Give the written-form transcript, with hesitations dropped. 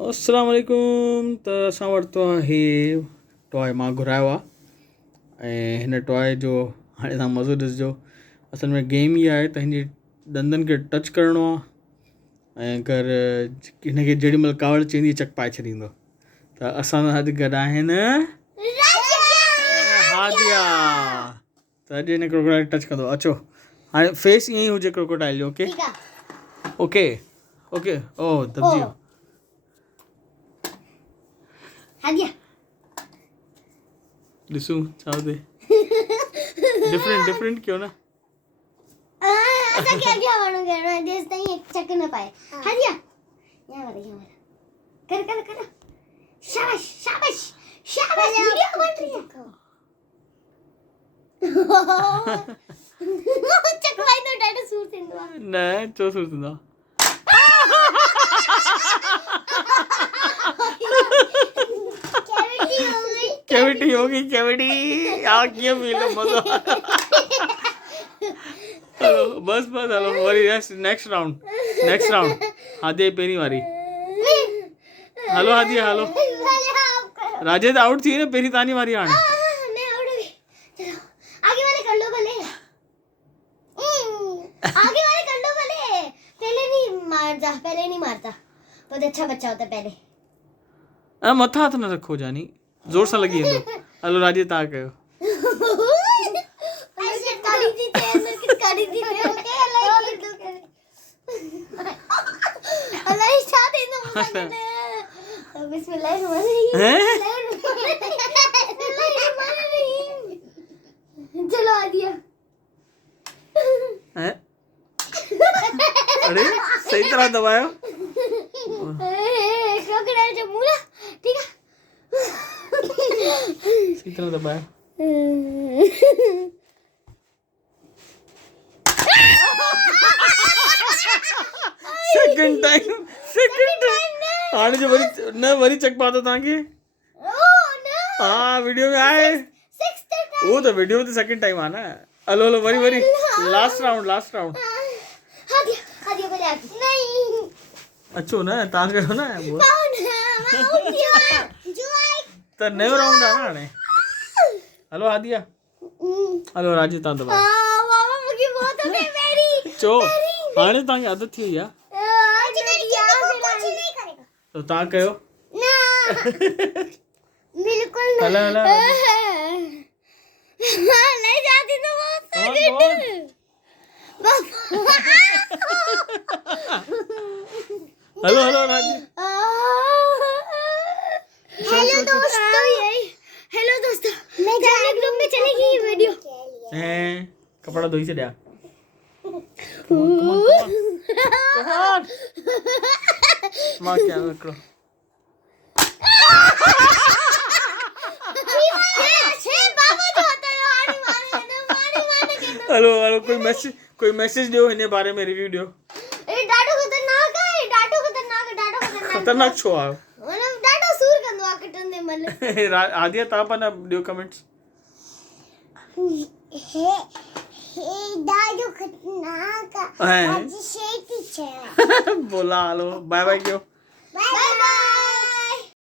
अस्सलाम वालेकुम। त असां वरितो आहे टॉय मां घुरायो आहे ऐं हिन टॉय जो हाणे तव्हां मज़ो ॾिसिजो। असल में गेम ई आहे त हिनजी ॾंदनि खे टच करिणो आहे ऐं अगरि हिनखे जेॾी महिल कावड़ चवंदी चक पाए छॾींदो। त असां सां अॼु गॾु आहिनि हादिया। त अॼु हिन क्रोकोडाइल टच कंदो। अचो हाणे फेस ईअं ई हुजे क्रोकोडाइल जो। Okay okay okay. ओह दॿिजी वियो। ॾिसूं छा हुजे। डिफरेंट कयो न। असांखे अॻियां वञणो आहे जेसि ताईं हिकु चक न पाए। हादिया यहाँ वाला कर शाबाश शाबाश शाबाश। वीडियो बन रही है। चक पाए तो डाटा सूर थींदो आहे। न छो सूर थींदो आहे? कैविटी यार कीअं फील मज़ो। हलो बस hello worry next round Hadiya पहिरीं वारी। Hello Hadiya hello. Rajesh out थी न पहिरीं तव्हांजी वारी हाणे। आगे वाले कर लो भले। पहले नहीं मारता बहुत अच्छा बच्चा होता पहले। मथा हाथ न रखो जानी जोर सां लॻी वेंदो। हलो राजेश तव्हां कयो। चलो आदिया। अरे सही तरह दबायो। क्रोकोडाइल जो मुंह ठीक है। सही तरह दबायो। सेकंड टाइम हाणे जो वरी चक पातो तव्हांखे। हाँ वीडियो में आए वो तो वीडियो में तो सेकंड टाइम आना है। Hello worry last round Hadiya पहले आती नहीं। अच्छो ना तव्हां कयो न त नयो राउंड आहे न हाणे। हलो हादिया हलो राजेश तव्हां दबायो। मामा मुझे बहुत हो गई मेरी चो हाणे तव्हांखे आदत थी वई आहे त तव्हां कयो। बिल्कुल हलो नहीं जाती तो हलो राजेश। हेलो दोस्तों फैमिली ग्रुप में चलेगी ये वीडियो। कपड़ा धोई छॾिया। मां क्या करो। हलो कोई मैसेज ॾियो हिन बारे में रिव्यू ॾियो। ॾाढो खतरनाक छो आहे? मतलब ॾाढो सूर कंदो आहे कटंदे महिल। आदिया तव्हां पाण ॾियो कमेंट्स। हे ॾाढो खतरनाक आहे। बोला हलो बाय बाय कयो। Bye bye.